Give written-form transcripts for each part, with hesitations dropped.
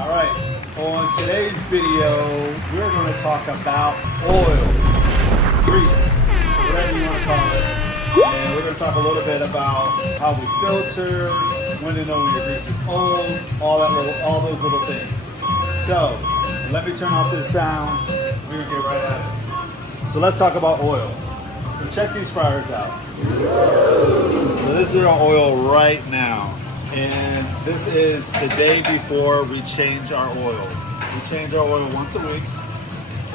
All right, on today's video, we're going to talk about oil, grease, whatever you want to call it. And we're going to talk a little bit about how we filter, when to know when your grease is old, all those little things. So, let me turn off this sound. We're going to get right at it. So let's talk about oil. So check these fryers out. So this is our oil right now. And this is the day before we change our oil. We change our oil once a week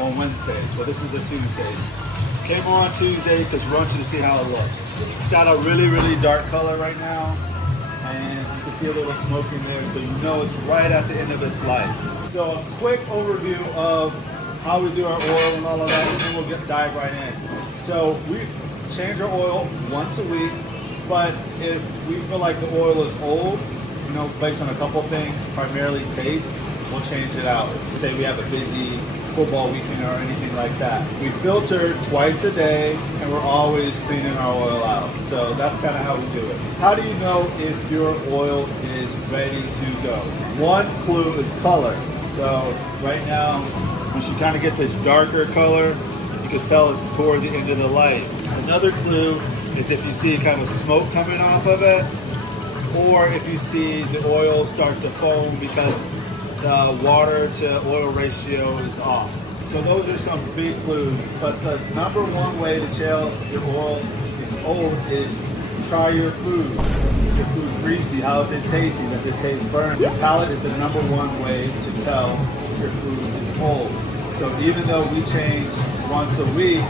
on Wednesday. So this is a Tuesday. Came on Tuesday because we want you to see how it looks. It's got a really, really dark color right now. And you can see a little smoke in there, so you know it's right at the end of its life. So a quick overview of how we do our oil and all of that, and then we'll dive right in. So we change our oil once a week. But if we feel like the oil is old, based on a couple things, primarily taste, we'll change it out. Say we have a busy football weekend or anything like that. We filter twice a day, and we're always cleaning our oil out. So that's kind of how we do it. How do you know if your oil is ready to go? One clue is color. So right now, we should kind of get this darker color. You can tell it's toward the end of the life. Another clue is if you see kind of smoke coming off of it, or if you see the oil start to foam because the water to oil ratio is off. So those are some big clues, but the number one way to tell your oil is old is try your food. Is your food greasy? How is it tasting? Does it taste burnt? Your palate is the number one way to tell your food is old. So even though we change once a week,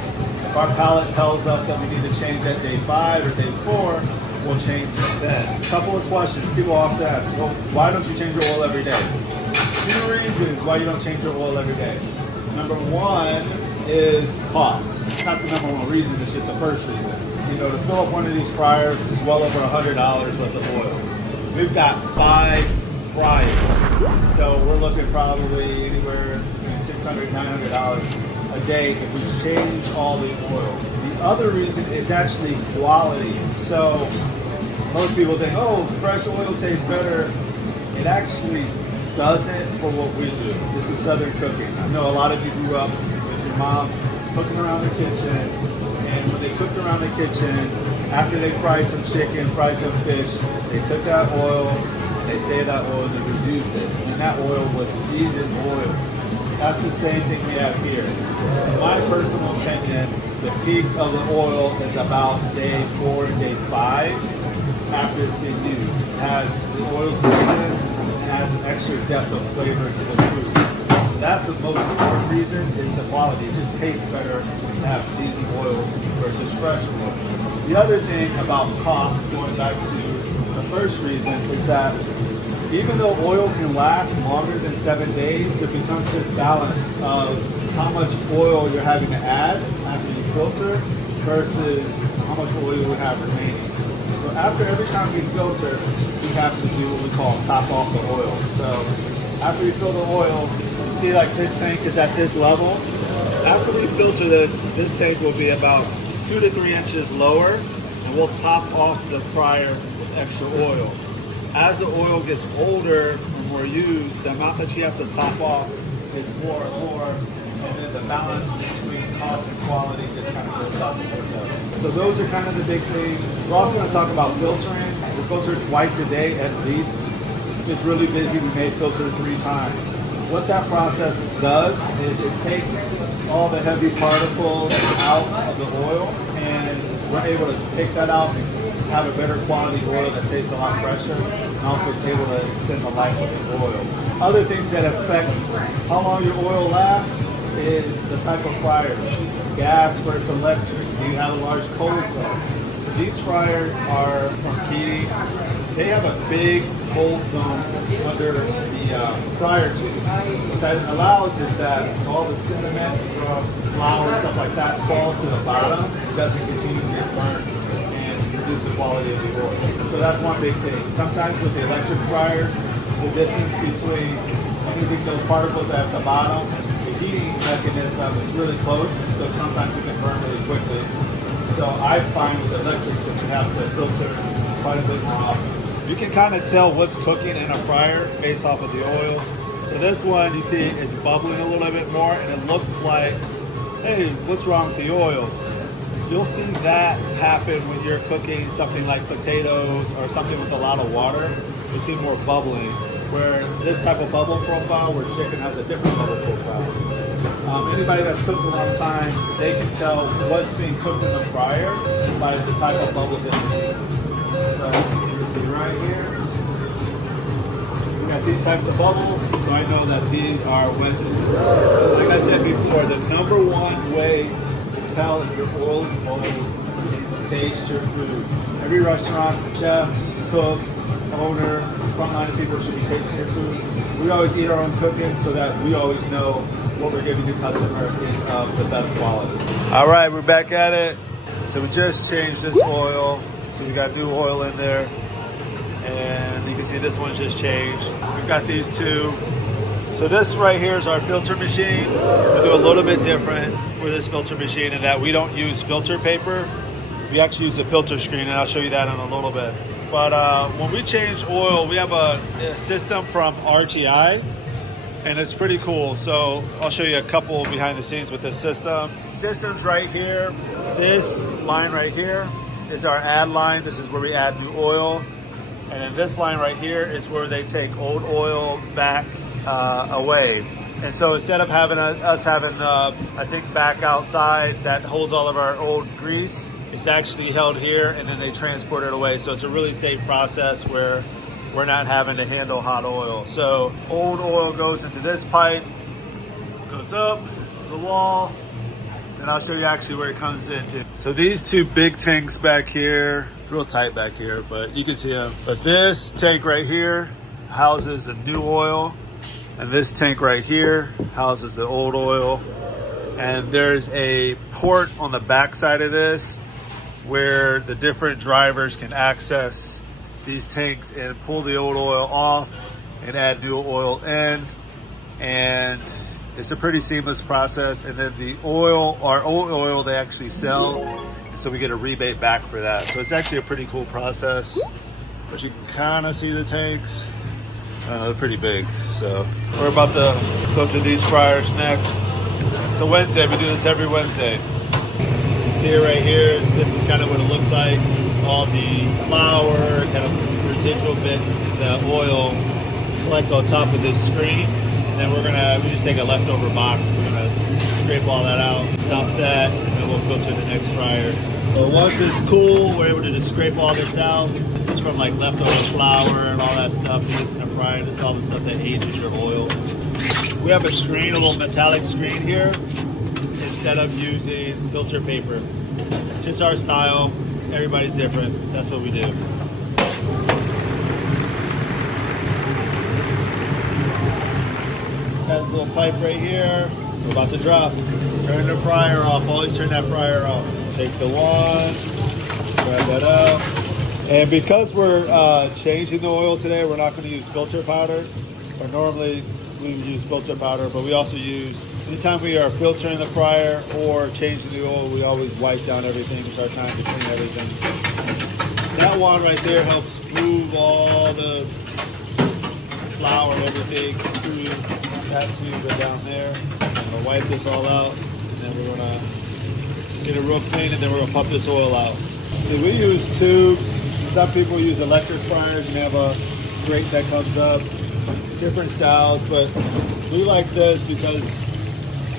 if our palate tells us that we need to change at day 5 or day 4, we'll change it then. A couple of questions. People often ask, well, why don't you change your oil every day? 2 reasons why you don't change your oil every day. Number one is cost. It's not the number one reason, it's just the first reason. To fill up one of these fryers is well over $100 worth of oil. We've got 5 fryers. So we're looking probably anywhere between $600, $900 a day if we change all the oil. The other reason is actually quality. So most people think, oh, fresh oil tastes better. It actually doesn't for what we do. This is Southern cooking. I know a lot of you grew up with your mom cooking around the kitchen, and when they cooked around the kitchen, after they fried some chicken, fried some fish, they took that oil, they saved that oil, and they reduced it. And that oil was seasoned oil. That's the same thing we have here. In my personal opinion, the peak of the oil is about day 4 and day 5 after it's been used. It has the oil seasoned and adds an extra depth of flavor to the food. That's the most important reason is the quality. It just tastes better to have seasoned oil versus fresh oil. The other thing about cost, going back to the first reason, is that even though oil can last longer than 7 days, there becomes this balance of how much oil you're having to add after you filter versus how much oil you have remaining. So after every time we filter, we have to do what we call top off the oil. So after we fill the oil, you see like this tank is at this level. After we filter this tank will be about 2 to 3 inches lower, and we'll top off the fryer with extra oil. As the oil gets older and more used, the amount that you have to top off gets more and more, and then the balance between cost and quality just kind of goes up and goes up. So those are kind of the big things. We're also going to talk about filtering. We filter twice a day at least. If it's really busy, we may filter 3 times. What that process does is it takes all the heavy particles out of the oil, and we're able to take that out and have a better quality oil that tastes a lot fresher, and also able to extend the life of the oil. Other things that affect how long your oil lasts is the type of fryer. Gas versus electric. Do you have a large cold zone? So these fryers are from Keating. They have a big cold zone under the fryer tube. What that allows is that all the sediment from flour and stuff like that falls to the bottom. It doesn't continue to get burnt and reduce the quality of the oil. So that's one big thing. Sometimes with the electric fryers, the distance between anything those particles at the bottom, the heating mechanism is really close, so sometimes it can burn really quickly. So I find with electrics that you have to filter quite a bit more often. You can kind of tell what's cooking in a fryer based off of the oil. So this one, you see, it's bubbling a little bit more, and it looks like, hey, what's wrong with the oil? You'll see that happen when you're cooking something like potatoes or something with a lot of water. You see more bubbling, where this type of bubble profile, where chicken has a different bubble profile. Anybody that's cooked a long time, they can tell what's being cooked in the fryer by the type of bubbles it produces. So you can see right here, we got these types of bubbles, so I know that these are wet. Like I said before, the number one way to tell if your oil is old is to taste your food. Every restaurant, chef, cook, owner, frontline people should be tasting your food. We always eat our own cooking so that we always know what we're giving the customer is of the best quality. All right, we're back at it. So we just changed this oil. So we got new oil in there. And you can see this one's just changed. We've got these two. So this right here is our filter machine. We'll do a little bit different for this filter machine in that we don't use filter paper. We actually use a filter screen, and I'll show you that in a little bit. But when we change oil, we have a system from RTI, and it's pretty cool. So I'll show you a couple behind the scenes with this system. System's right here. This line right here is our add line. This is where we add new oil. And then this line right here is where they take old oil back away. And so instead of having us having a thick back outside that holds all of our old grease, it's actually held here, and then they transport it away. So it's a really safe process where we're not having to handle hot oil. So old oil goes into this pipe, goes up the wall, and I'll show you actually where it comes into. So these two big tanks back here, real tight back here, but you can see them. But this tank right here houses the new oil, and this tank right here houses the old oil. And there's a port on the back side of this where the different drivers can access these tanks and pull the old oil off and add new oil in. And it's a pretty seamless process. And then the oil, our old oil, they actually sell, and so we get a rebate back for that. So it's actually a pretty cool process. But you can kind of see the tanks. They're pretty big. So we're about to filter these fryers next. It's a Wednesday. We do this every Wednesday. See it right here, this is kind of what it looks like. All the flour, kind of residual bits in the oil collect on top of this screen. And then we just take a leftover box, we're gonna scrape all that out, dump that, and then we'll filter the next fryer. So once it's cool, we're able to just scrape all this out. This is from like leftover flour and all that stuff that gets in the fryer. This is all the stuff that ages your oil. We have a screen, a little metallic screen here, instead of using filter paper. Just our style, everybody's different, that's what we do. Got this little pipe right here, we're about to drop. Turn the fryer off, always turn that fryer off. Take the one, grab that out. And because we're changing the oil today, we're not gonna use filter powder, or normally we would use filter powder, but we also use, anytime we are filtering the fryer or changing the oil, we always wipe down everything. It's our time to clean everything. That one right there helps move all the flour and everything through that tube down there. I'm gonna wipe this all out, and then we're gonna get it real clean, and then we're gonna pump this oil out. See, we use tubes. Some people use electric fryers, and they have a grate that comes up. Different styles, but we like this because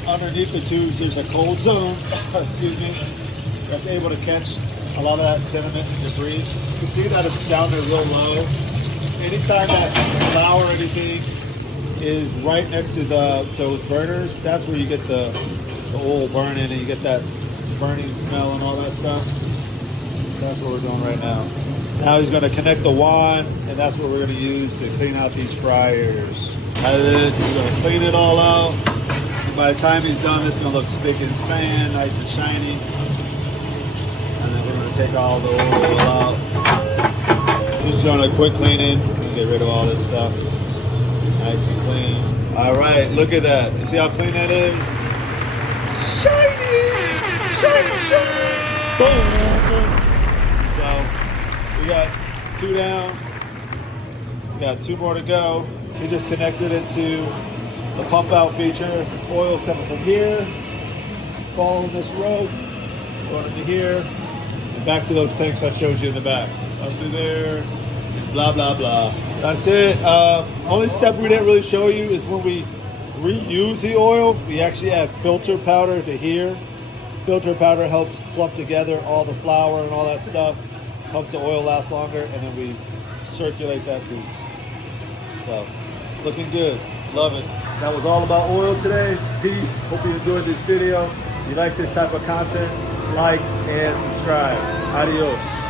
underneath the tubes there's a cold zone, excuse me, that's able to catch a lot of that sediment and debris. You see that it's down there real low. Anytime that flour or anything is right next to those burners, that's where you get the oil burning, and you get that burning smell and all that stuff. That's what we're doing right now. Now he's going to connect the wand, and that's what we're going to use to clean out these fryers. And then he's going to clean it all out. And by the time he's done, it's going to look spick and span, nice and shiny. And then we're going to take all the oil out. Just doing a quick cleaning and get rid of all this stuff. Nice and clean. All right, look at that. You see how clean that is? Shiny! Shiny, shiny! Boom! So, we got 2 down. We got 2 more to go. We just connected it to the pump out feature. Oil's coming from here, following this rope, going into here, and back to those tanks I showed you in the back. Up through there, blah, blah, blah. That's it. Only step we didn't really show you is when we reuse the oil, we actually add filter powder to here. Filter powder helps clump together all the flour and all that stuff, helps the oil last longer, and then we circulate that piece. So, looking good. Love it. That was all about oil today. Peace. Hope you enjoyed this video. If you like this type of content, like and subscribe. Adios.